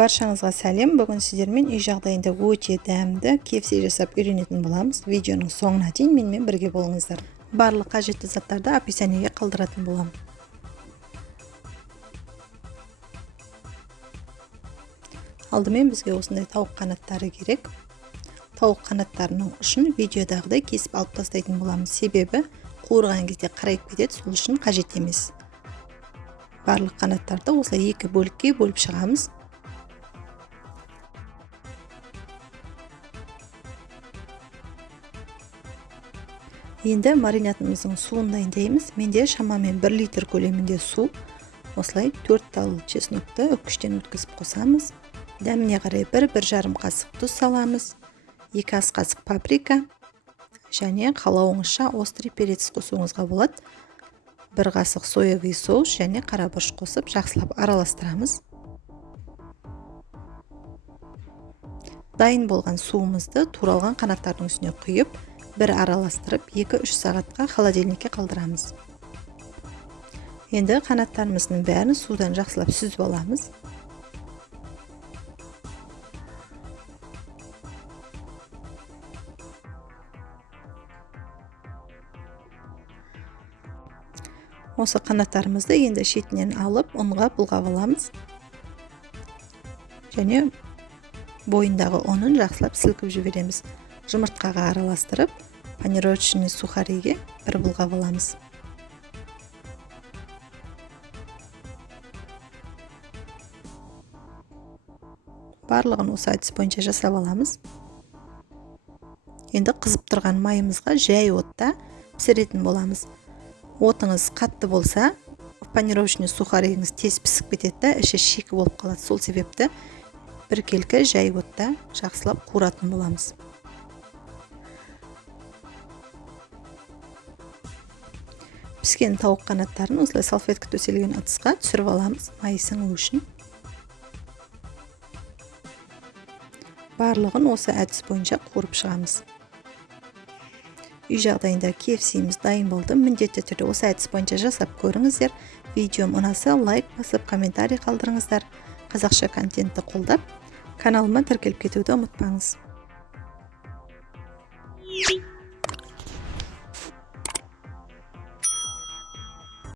Баршаңызға сәлем. Бүгін сіздермен үй жағдайында өте дәмді KFC жасап үйренетін боламыз. Видеоның соңына дейін менімен бірге болыңыздар. Барлық қажетті заттарды описаниеге қалдыратын боламын. Алдымен бізге осындай тауық қанаттары керек. Тауық қанаттарының ұшын видеодағыдай кесіп алып тастайтын боламыз. Себебі қуырған кезде қарайып кетеді, сол үшін қажет емес. Барлық қанаттарды осылай екі бөлікке бөліп шығамыз. Енді маринадымыздың суын дайындаймыз. Менде шамамен 1 литр көлемінде су. Осылай 4 тал чеснокты үккіштен өткізіп қосамыз. Дәміне қарай 1-1,5 қасық тұз саламыз. 2 ас қасық паприка және қалауыңызша острый перец қосуыңызға болады. 1 қасық соевый соус және қара бұрыш қосып жақсылап араластырамыз. Дайын болған суымызды туралған қанаттардың үстіне құйып, бір араластырып 2-3 сағатқа холодильникке қалдырамыз. Енді қанаттарымыздың бәрін судан жақсылап сүзіп аламыз. Осы қанаттарымызды енді шетінен алып, ұнға бұлғап аламыз. Және бойындағы ұнын жақсылап сілкіп жібереміз. Жұмыртқаға араластырып, панировочный сухариге бір бұлғап аламыз. Барлығын осы әдіс бойынша жасап аламыз. Енді қызып тұрған майымызға жай отта пісіретін боламыз. Отыңыз қатты болса, панировочный сухаригіңіз тез пісіп кетеді, іші шикі болып қалады. Сол себепті бір келкі жай отта жақсылап қуыратын боламыз. Піскен тауық қанаттарын осылай салфетка төселген ыдысқа түсіріп аламыз, майы сіңу үшін. Барлығын осы әдіс бойынша қуырып шығамыз. Үй жағдайында KFC-міз дайын болды. Міндетті түрде осы әдіс бойынша жасап көріңіздер. Видеом ұнаса лайк басып, комментарий қалдырыңыздар. Қазақша контентті қолдап, каналыма тіркеліп кетуді ұмытпаңыз.